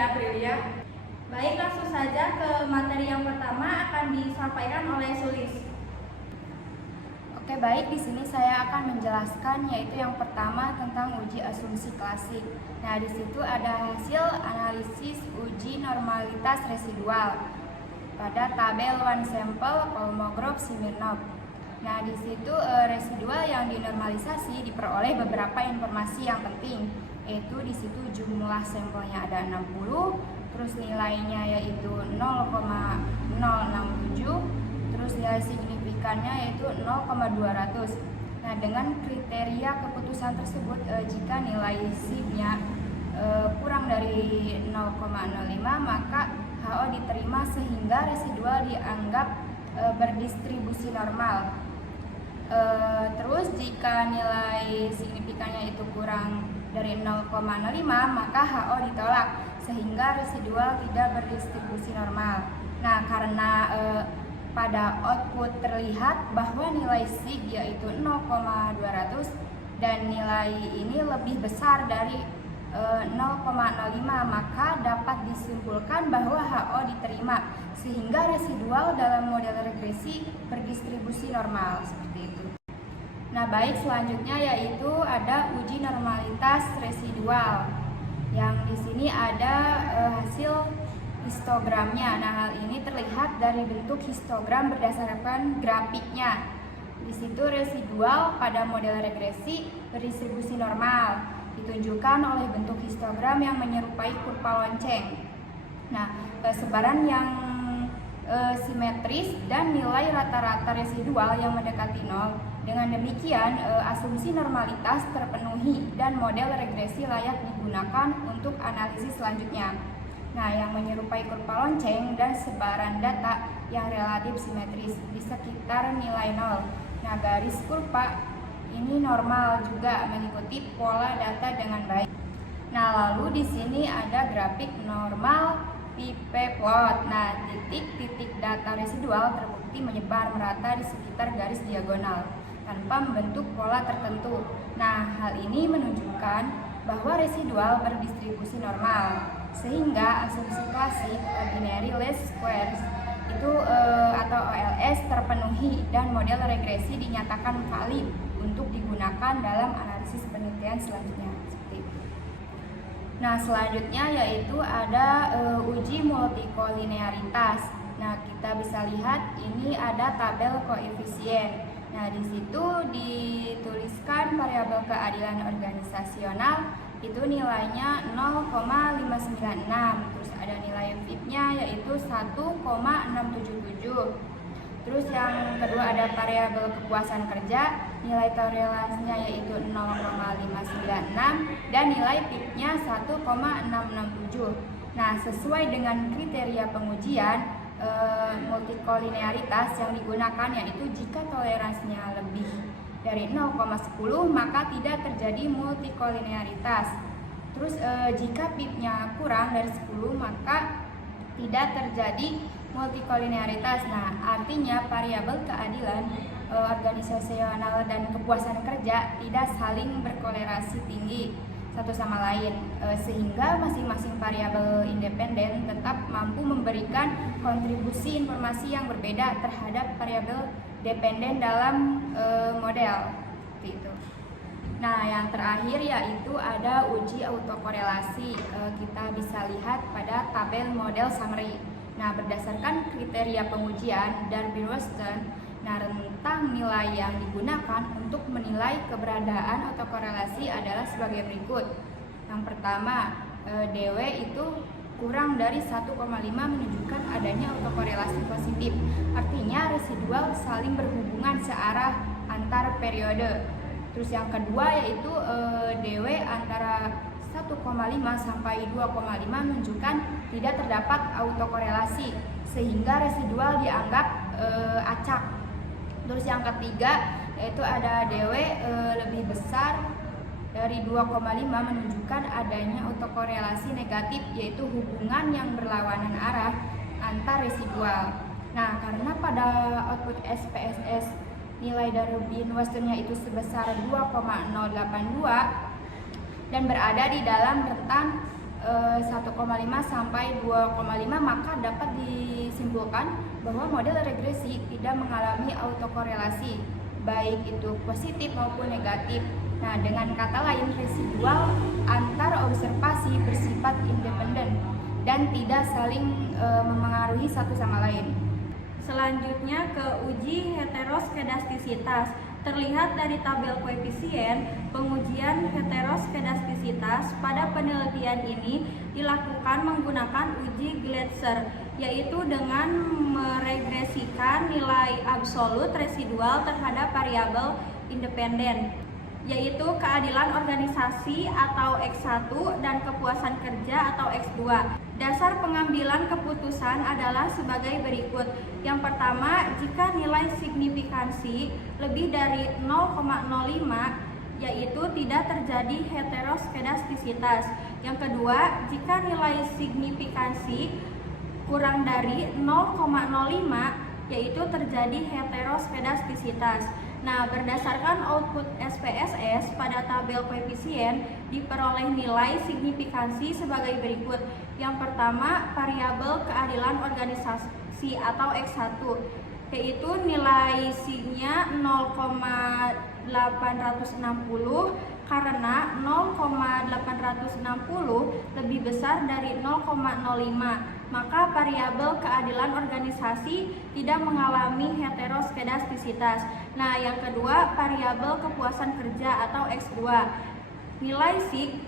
Dinda Aprilia. Baik, langsung saja ke materi yang pertama akan disampaikan oleh Sulis. Oke, baik, di sini saya akan menjelaskan yaitu yang pertama tentang uji asumsi klasik. Nah, di situ ada hasil analisis uji normalitas residual pada tabel one sample Kolmogorov-Smirnov. Nah, di situ residual yang dinormalisasi diperoleh beberapa informasi yang penting, yaitu di situ jumlah sampelnya ada 60, terus nilainya yaitu 0,067, terus nilai signifikannya yaitu 0,200. Nah, dengan kriteria keputusan tersebut, jika nilai signya kurang dari 0,05 maka HO diterima sehingga residual dianggap berdistribusi normal. Terus jika nilai signifikannya itu kurang dari 0,05 maka HO ditolak sehingga residual tidak berdistribusi normal. Nah, karena pada output terlihat bahwa nilai sig yaitu 0,200 dan nilai ini lebih besar dari 0,05 maka dapat disimpulkan bahwa HO diterima sehingga residual dalam model regresi berdistribusi normal seperti itu. Nah, baik, selanjutnya yaitu ada uji normalitas residual. Yang di sini ada hasil histogramnya. Nah, hal ini terlihat dari bentuk histogram berdasarkan grafiknya. Di situ residual pada model regresi berdistribusi normal, ditunjukkan oleh bentuk histogram yang menyerupai kurva lonceng. Nah, sebaran yang simetris dan nilai rata-rata residual yang mendekati nol. Dengan demikian, asumsi normalitas terpenuhi dan model regresi layak digunakan untuk analisis selanjutnya. Nah, yang menyerupai kurva lonceng dan sebaran data yang relatif simetris di sekitar nilai nol. Nah, garis kurva ini normal juga mengikuti pola data dengan baik. Nah, lalu di sini ada grafik normal pipe plot. Nah, titik-titik data residual terbukti menyebar merata di sekitar garis diagonal tanpa membentuk pola tertentu. Nah, hal ini menunjukkan bahwa residual berdistribusi normal, sehingga asumsi klasik ordinary least squares itu atau OLS terpenuhi dan model regresi dinyatakan valid untuk digunakan dalam analisis penelitian selanjutnya. Seperti itu. Nah, selanjutnya yaitu ada uji multikolinearitas. Nah, kita bisa lihat ini ada tabel koefisien. Nah, di situ dituliskan variabel keadilan organisasional itu nilainya 0,596. Terus ada nilai VIP-nya yaitu 1,677. Terus yang kedua ada variabel kepuasan kerja, nilai toleransinya yaitu 0,596 dan nilai VIP-nya 1,667. Nah, sesuai dengan kriteria pengujian multikolinearitas yang digunakan yaitu jika toleransinya lebih dari 0,10 maka tidak terjadi multikolinearitas. Terus jika VIP-nya kurang dari 10 maka tidak terjadi multikolinearitas. Nah, artinya variabel keadilan organisasional dan kepuasan kerja tidak saling berkolerasi tinggi satu sama lain, sehingga masing-masing variabel independen tetap mampu memberikan kontribusi informasi yang berbeda terhadap variabel dependen dalam model. Seperti itu. Nah, yang terakhir yaitu ada uji autokorelasi. Kita bisa lihat pada tabel model summary. Nah, berdasarkan kriteria pengujian Darby-Royston, nah, rentang nilai yang digunakan untuk menilai keberadaan autokorelasi adalah sebagai berikut. Yang pertama, DW itu kurang dari 1,5 menunjukkan adanya autokorelasi positif. Artinya residual saling berhubungan searah antar periode. Terus yang kedua yaitu DW antara 1,5 sampai 2,5 menunjukkan tidak terdapat autokorelasi sehingga residual dianggap acak. Terus yang ketiga yaitu ada DW lebih besar dari 2,5 menunjukkan adanya autokorelasi negatif yaitu hubungan yang berlawanan arah antar residual. Nah, karena pada output SPSS nilai Darby-Royston-nya itu sebesar 2,082 dan berada di dalam rentan 1,5 sampai 2,5, maka dapat disimpulkan bahwa model regresi tidak mengalami autokorelasi, baik itu positif maupun negatif. Nah, dengan kata lain, residual antar observasi bersifat independen dan tidak saling memengaruhi satu sama lain. Selanjutnya ke uji heteroskedastisitas. Terlihat dari tabel koefisien, pengujian heteroskedastisitas pada penelitian ini dilakukan menggunakan uji Gleitzer, yaitu dengan meregresikan nilai absolut residual terhadap variabel independen, yaitu keadilan organisasi atau X1 dan kepuasan kerja atau X2. Dasar pengambilan keputusan adalah sebagai berikut. Yang pertama, jika nilai signifikansi lebih dari 0,05, yaitu tidak terjadi heteroskedastisitas. Yang kedua, jika nilai signifikansi kurang dari 0,05, yaitu terjadi heteroskedastisitas. Nah, berdasarkan output SPSS pada tabel koefisien diperoleh nilai signifikansi sebagai berikut. Yang pertama, variabel keadilan organisasi atau X1, yaitu nilai signya 0,860 karena 0,860 lebih besar dari 0,05. Maka variabel keadilan organisasi tidak mengalami heteroskedastisitas. Nah, yang kedua, variabel kepuasan kerja atau X2. Nilai sig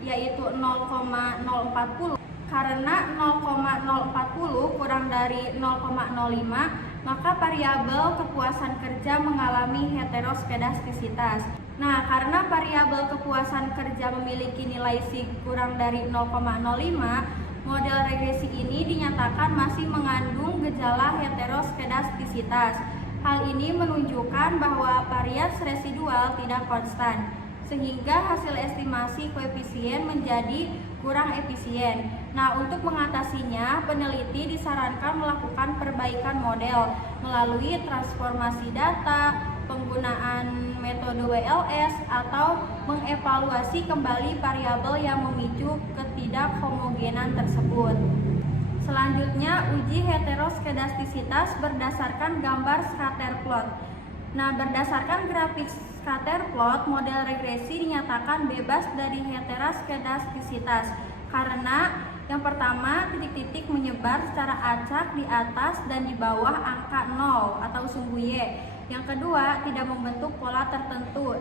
yaitu 0,040. Karena 0,040 kurang dari 0,05, maka variabel kepuasan kerja mengalami heteroskedastisitas. Nah, karena variabel kepuasan kerja memiliki nilai sig kurang dari 0,05, model regresi ini dinyatakan masih mengandung gejala heteroskedastisitas. Hal ini menunjukkan bahwa varians residual tidak konstan, sehingga hasil estimasi koefisien menjadi kurang efisien. Nah, untuk mengatasinya, peneliti disarankan melakukan perbaikan model melalui transformasi data, penggunaan metode WLS, atau mengevaluasi kembali variabel yang memicu ketidakhomogenan tersebut. Selanjutnya, uji heteroskedastisitas berdasarkan gambar scatter plot. Nah, berdasarkan grafik scatter plot, model regresi dinyatakan bebas dari heteroskedastisitas karena yang pertama, titik-titik menyebar secara acak di atas dan di bawah angka 0 atau sumbu Y. Yang kedua, tidak membentuk pola tertentu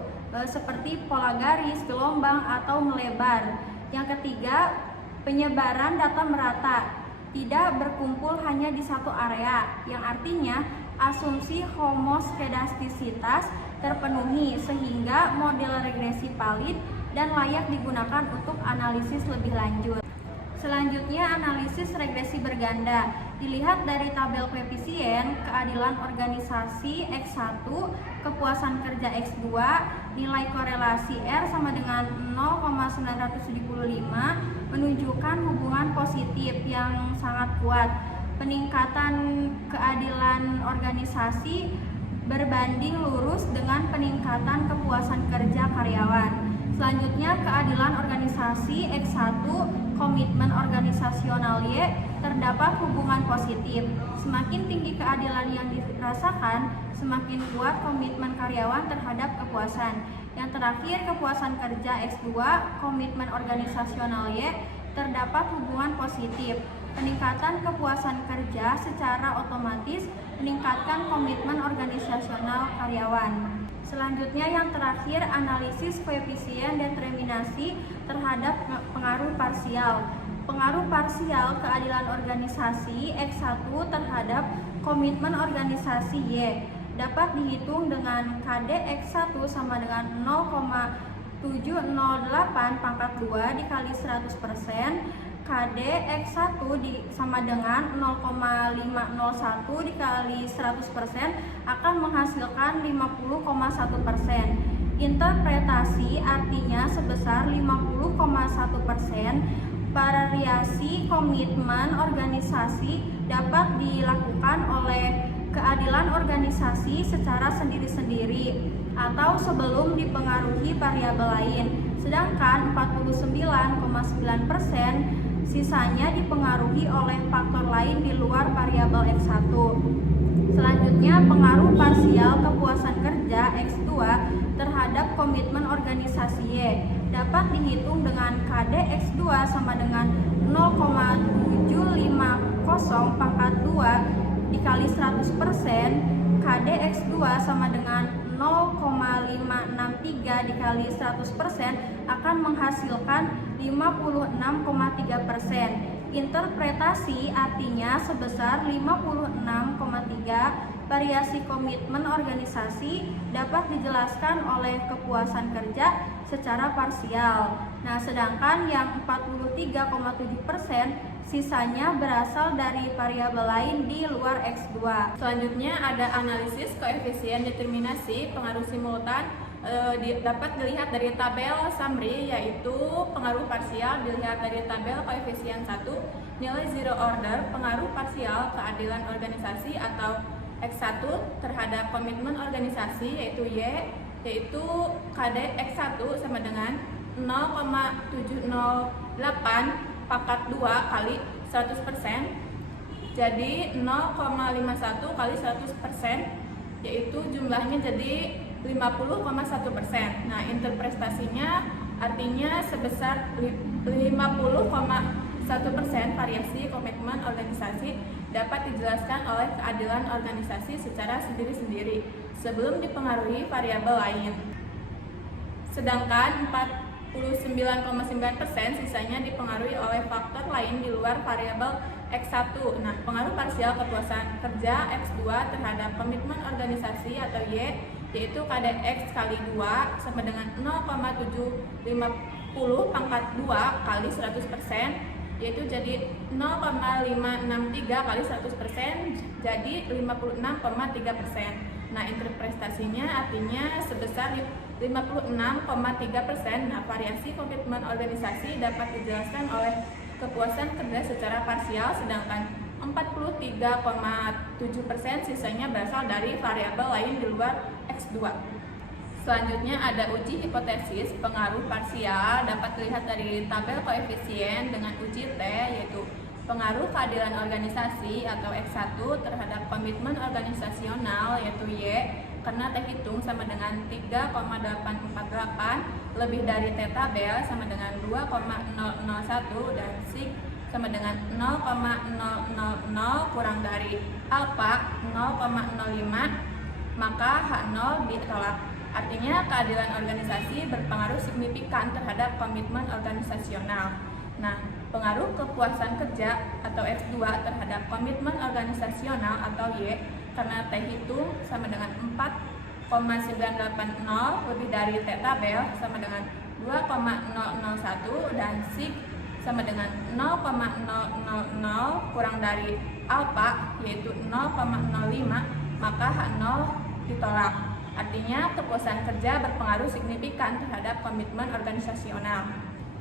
seperti pola garis, gelombang, atau melebar. Yang ketiga, penyebaran data merata, tidak berkumpul hanya di satu area, yang artinya asumsi homoskedastisitas terpenuhi sehingga model regresi valid dan layak digunakan untuk analisis lebih lanjut. Selanjutnya, analisis regresi berganda. Dilihat dari tabel koefisien, keadilan organisasi X1, kepuasan kerja X2, nilai korelasi R sama dengan 0,975 menunjukkan hubungan positif yang sangat kuat. Peningkatan keadilan organisasi berbanding lurus dengan peningkatan kepuasan kerja karyawan. Selanjutnya, keadilan organisasi X1, komitmen organisasional Y, terdapat hubungan positif. Semakin tinggi keadilan yang dirasakan, semakin kuat komitmen karyawan terhadap kepuasan. Yang terakhir, kepuasan kerja X2, komitmen organisasional Y, terdapat hubungan positif. Peningkatan kepuasan kerja secara otomatis meningkatkan komitmen organisasional karyawan. Selanjutnya, yang terakhir, analisis koefisien determinasi terhadap pengaruh parsial. Pengaruh parsial keadilan organisasi X1 terhadap komitmen organisasi Y dapat dihitung dengan KD X1 sama dengan 0,708 pangkat 2 dikali 100%, KD X1 sama dengan 0,501 dikali 100% akan menghasilkan 50,1%. Interpretasi artinya sebesar 50,1%. Variasi komitmen organisasi dapat dilakukan oleh keadilan organisasi secara sendiri-sendiri atau sebelum dipengaruhi variabel lain. Sedangkan 49,9% sisanya dipengaruhi oleh faktor lain di luar variabel X1. Selanjutnya, pengaruh parsial kepuasan kerja X2 terhadap komitmen organisasi Y dapat dihitung dengan KD X2 sama dengan 0,750 pangkat 2 dikali 100%, KD X2 sama dengan 0,563 dikali 100% akan menghasilkan 56,3%. Interpretasi artinya sebesar 56,3. Variasi komitmen organisasi dapat dijelaskan oleh kepuasan kerja secara parsial. Nah, sedangkan yang 43,7% sisanya berasal dari variabel lain di luar X2. Selanjutnya ada analisis koefisien determinasi pengaruh simultan. Dapat dilihat dari tabel summary, yaitu pengaruh parsial dilihat dari tabel koefisien 1, nilai zero order pengaruh parsial keadilan organisasi atau X1 terhadap komitmen organisasi yaitu Y, yaitu KD X1 sama dengan 0,708 pangkat 2 kali 100%, jadi 0,51 kali 100%, yaitu jumlahnya jadi 50,1%. Nah, interpretasinya artinya sebesar 50,1% variasi komitmen organisasi dapat dijelaskan oleh keadilan organisasi secara sendiri-sendiri sebelum dipengaruhi variabel lain. Sedangkan 49,9% sisanya dipengaruhi oleh faktor lain di luar variabel X1. Nah, pengaruh parsial kepuasan kerja X2 terhadap komitmen organisasi atau Y, yaitu KD X kali 2 sama dengan 0,750 pangkat 2 kali 100%, yaitu jadi 0,563 kali 100%, jadi 56,3%. Nah, interpretasinya artinya sebesar 56,3%. Nah, variasi komitmen organisasi dapat dijelaskan oleh kepuasan kerja secara parsial, sedangkan 43,7% sisanya berasal dari variabel lain di luar X2. Selanjutnya ada uji hipotesis pengaruh parsial, dapat dilihat dari tabel koefisien dengan uji T, yaitu pengaruh keadilan organisasi atau X1 terhadap komitmen organisasional yaitu Y, karena T hitung sama dengan 3,848 lebih dari T tabel sama dengan 2,001 dan sig sama dengan 0,000 kurang dari alfa 0,05, maka H0 ditolak. Artinya keadilan organisasi berpengaruh signifikan terhadap komitmen organisasional. Nah, pengaruh kepuasan kerja atau X2 terhadap komitmen organisasional atau Y karena T hitung sama dengan 4,980 lebih dari T tabel sama dengan 2,001 dan sig sama dengan 0,000 kurang dari alfa yaitu 0,05, maka H0 ditolak. Artinya kepuasan kerja berpengaruh signifikan terhadap komitmen organisasional.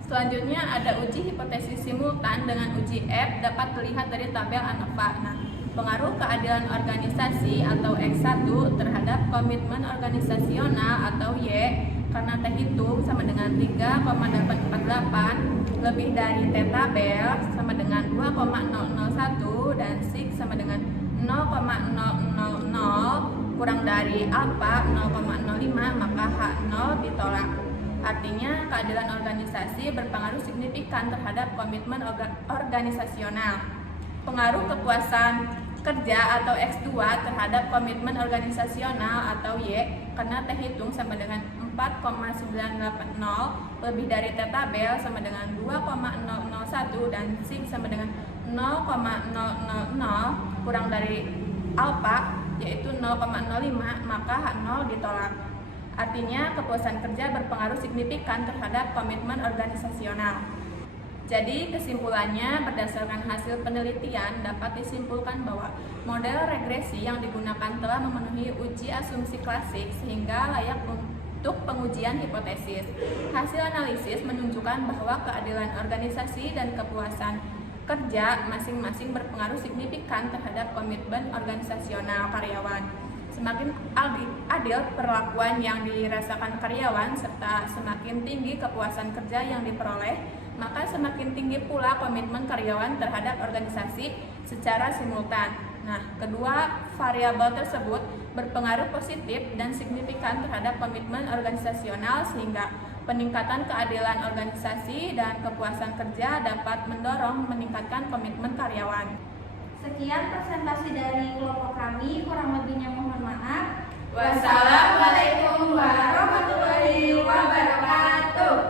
Selanjutnya ada uji hipotesis simultan dengan uji F, dapat dilihat dari tabel ANOVA. Nah, pengaruh keadilan organisasi atau X1 terhadap komitmen organisasional atau Y karena T hitung sama dengan 3,848 lebih dari T tabel sama dengan 2,001 dan sig sama dengan 0,000 kurang dari alfa 0,05, maka H0 ditolak. Artinya keadilan organisasi berpengaruh signifikan terhadap komitmen organisasional. Pengaruh kepuasan kerja atau X2 terhadap komitmen organisasional atau Y karena T hitung sama dengan 4,980 lebih dari T tabel sama dengan 2,001 dan sig sama dengan 0,000 kurang dari alfa yaitu 0,05, maka H0 ditolak. Artinya kepuasan kerja berpengaruh signifikan terhadap komitmen organisasional. Jadi kesimpulannya, berdasarkan hasil penelitian dapat disimpulkan bahwa model regresi yang digunakan telah memenuhi uji asumsi klasik sehingga layak untuk pengujian hipotesis. Hasil analisis menunjukkan bahwa keadilan organisasi dan kepuasan kerja masing-masing berpengaruh signifikan terhadap komitmen organisasional karyawan. semakin adil perlakuan yang dirasakan karyawan serta semakin tinggi kepuasan kerja yang diperoleh, maka semakin tinggi pula komitmen karyawan terhadap organisasi secara simultan. Nah, kedua variabel tersebut berpengaruh positif dan signifikan terhadap komitmen organisasional sehingga peningkatan keadilan organisasi dan kepuasan kerja dapat mendorong meningkatkan komitmen karyawan. Sekian presentasi dari kelompok kami, kurang lebihnya mohon maaf. Wassalamualaikum warahmatullahi wabarakatuh.